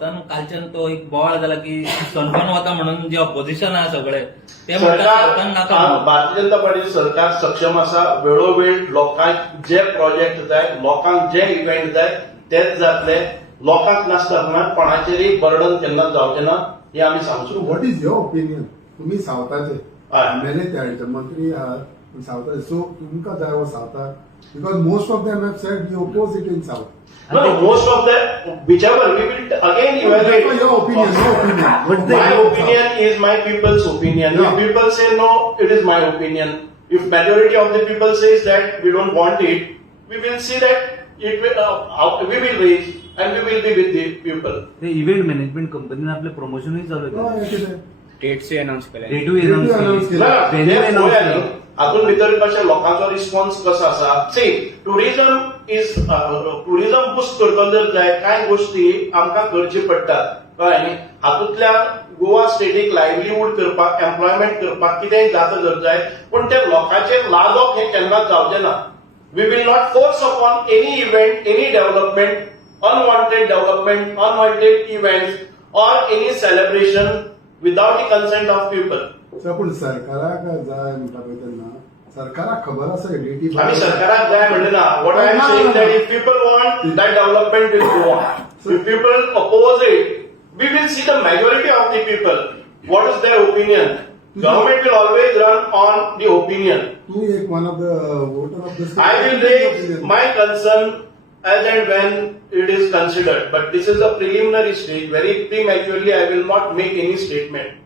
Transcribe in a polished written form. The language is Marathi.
वता कालच्यान तो एक बोवाळ जाला की सनबर्न वता म्हणून जे ऑपोजिशन आहा सगळे ते म्हणतात सरकार नाका म्हणून. भारतीय जनता पार्टी सरकार सक्षम असा वेळोवेळ लोकांक जे प्रोजेक्ट जाय लोकांक जे इव्हेंट जाय तेच जातले लोकांक नासतना कोणाचेरय बर्डन केन्ना जावचें ना हे आमी सांगचो. What is your opinion? तुम्ही सावथाचे हय. एमएलए त्या मंत्री आहात सावथाचे, सो तुमकां जाय वो सावथाक because most of them have said you oppose it in south. No, most of the whichever we will again evaluate. Your opinion, your opinion. My opinion is my people's opinion. Yeah. If people say no, it is my opinion. If majority of the people says that we don't want it, we will see that it will we will raise and we will be with the people. ते इव्हेंट मॅनेजमेंट कंपनीने आपले प्रमोशनही चालू केलं. डेट्स अनाउन्स केले. डेटू अनाउन्स केले. हातून भितर कशें लोकांचो रिस्पॉन्स कसो आसा. Sea tourism is tourism boost करतलो जर जाय कांय गोष्टी आमकां करच्यो पडटात कळ्ळें न्ही. हातूंतल्यान गोवा स्टेटीक लायव्हलीहूड करपाक एम्प्लॉयमेंट करपाक कितेंय जाता जर जाय पूण ते लोकांचेर लादप हें केन्नाच जावचें ना. We will not force upon any event any development unwanted development, unwanted events or any celebration without the consent of people. पूण सरकाराक जाय म्हणटा पळय तेन्ना सरकाराक खबर आसा डेटी. आमी सरकाराक जाय म्हणना. What I am saying that if people want that development will go on. If people oppose it, we will see the majority of the people. What is their opinion? Government will always run on the opinion. तू एक one of the voter of the. I will raise my concern as and when it is considered, but this is a preliminary stage. Very prematurely, I will not make any statement.